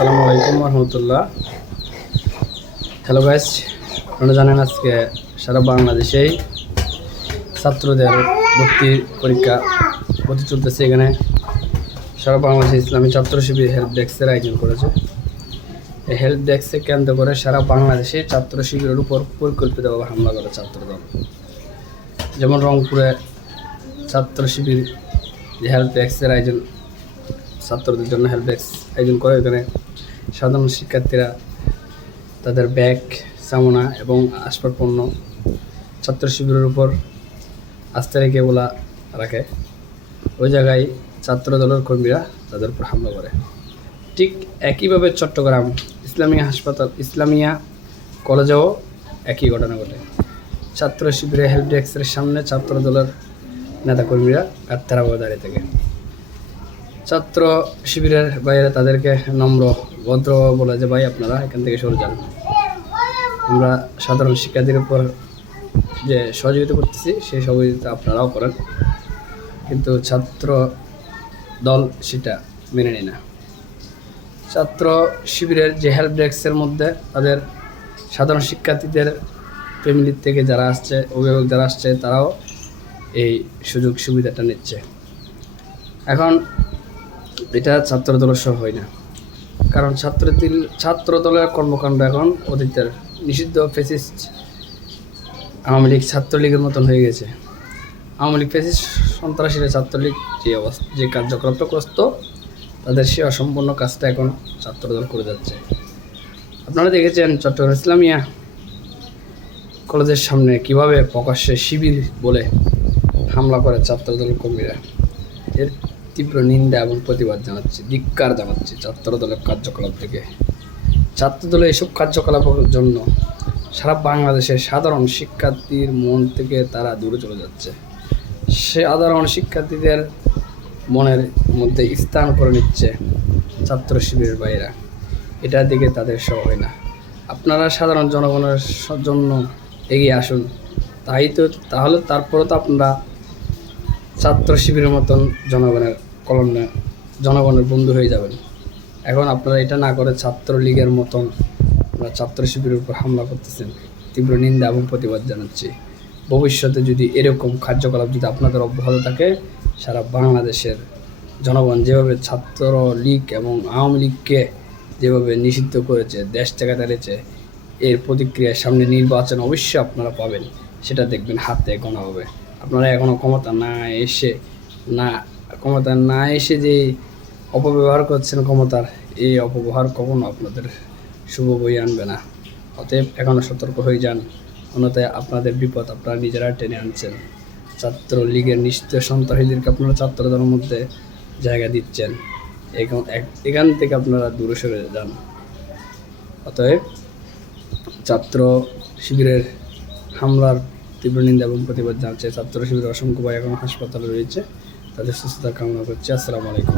আসসালামু আলাইকুম রহমতুল্লাহ। Hello guys, আপনারা জানেন আজকে সারা বাংলাদেশেই ছাত্রদের ভর্তি পরীক্ষা ভর্তি চলতেছে। এখানে সারা বাংলাদেশে ইসলামী ছাত্র শিবির হেল্প ডেস্কের আয়োজন করেছে। এই হেল্প ডেস্ককে কেন্দ্র করে সারা বাংলাদেশে ছাত্র শিবিরের উপর পরিকল্পিতভাবে হামলা করে ছাত্রদল। যেমন রংপুরে ছাত্র শিবির যে হেল্প ডেস্কের আয়োজন, ছাত্রদের জন্য হেল্প ডেস্ক আয়োজন করে। এখানে সাধারণ শিক্ষার্থীরা তাদের ব্যাগ, সামনা এবং আসবাব পণ্য ছাত্র শিবিরের উপর আস্থা রেখে বলা রাখে। ওই জায়গায় ছাত্র দলের কর্মীরা তাদের উপর হামলা করে। ঠিক একইভাবে চট্টগ্রাম ইসলামিয়া কলেজেও একই ঘটনা ঘটে। ছাত্র শিবিরের হেল্প ডেস্কের সামনে ছাত্র দলের নেতাকর্মীরা গাত্তারাভাবে দাঁড়িয়ে থাকে। ছাত্র শিবিরের বাইরে তাদেরকে নম্র ভদ্র বলে যে ভাই আপনারা এখান থেকে সরে যান, আমরা সাধারণ শিক্ষার্থীর উপর যে সহযোগিতা করতেছি সেই সহযোগিতা আপনারাও করেন। কিন্তু ছাত্র দল সেটা মেনে নেয় না। ছাত্র শিবিরের যে হেল্প ডেস্কের মধ্যে তাদের সাধারণ শিক্ষার্থীদের ফ্যামিলির থেকে যারা আসছে, অভিভাবক যারা আসছে, তারাও এই সুযোগ সুবিধাটা নিচ্ছে। এখন এটা ছাত্র দলের সহ হয় না, কারণ ছাত্র দলের কর্মকাণ্ড এখন অতীতের নিষিদ্ধ ফ্যাসিস্ট আওয়ামী লীগ ছাত্রলীগের মতন হয়ে গেছে। আওয়ামী লীগ ফ্যাসিস্ট সন্ত্রাসীরা ছাত্রলীগ যে কার্যকলাপটা করত, তাদের সে অসম্পূর্ণ কাজটা এখন ছাত্রদল করে যাচ্ছে। আপনারা দেখেছেন চট্টগ্রাম ইসলামিয়া কলেজের সামনে কিভাবে প্রকাশ্যে শিবির বলে হামলা করে ছাত্রদলের কর্মীরা। এর তীব্র নিন্দা এবং প্রতিবাদ জানাচ্ছি, ধিক্কার জানাচ্ছি ছাত্রদলের কার্যকলাপ থেকে। ছাত্রদলের এসব কার্যকলাপের জন্য সারা বাংলাদেশের সাধারণ শিক্ষার্থীর মন থেকে তারা দূরে চলে যাচ্ছে। সাধারণ শিক্ষার্থীদের মনের মধ্যে স্থান করে নিচ্ছে ছাত্র শিবিরের বাইরা। এটার দিকে তাদের সহ হয় না। আপনারা সাধারণ জনগণের জন্য এগিয়ে আসুন, তাহলে তারপরে তো আপনারা ছাত্র শিবিরের মতন জনগণের বন্ধু হয়ে যাবেন। এখন আপনারা এটা না করে ছাত্রলীগের মতন ছাত্র শিবিরের উপর হামলা করতেছেন। তীব্র নিন্দা এবং প্রতিবাদ জানাচ্ছি। ভবিষ্যতে যদি এরকম কার্যকলাপ যদি আপনাদের অব্যাহত থাকে, সারা বাংলাদেশের জনগণ যেভাবে ছাত্রলীগ এবং আওয়ামী লীগকে যেভাবে নিষিদ্ধ করেছে, দেশ থেকে তাড়িয়েছে, এর প্রতিক্রিয়ার সামনে নির্বাচন অবশ্যই আপনারা পাবেন। সেটা দেখবেন হাতে গোনা হবে। আপনারা এখনও ক্ষমতা না এসে যে অপব্যবহার করছেন ক্ষমতার, এই অপব্যবহার কখনো আপনাদের শুভ বই আনবে না। অতএব এখনও সতর্ক হয়ে যান, অন্যথায় আপনাদের বিপদ আপনারা নিজেরা টেনে আনছেন। ছাত্রলীগের নিষিদ্ধ সন্ত্রাসীদেরকে আপনারা ছাত্রদের মধ্যে জায়গা দিচ্ছেন। এখান থেকে আপনারা দূরে সরে যান। অতএব ছাত্র শিবিরের হামলার তীব্র নিন্দা এবং প্রতিবাদ জানাচ্ছে। ছাত্র শিবিরের অসংখ্য ভাই এখন হাসপাতালে রয়েছে, তাদের সুস্থতা কামনা করছি। আসসালামু আলাইকুম।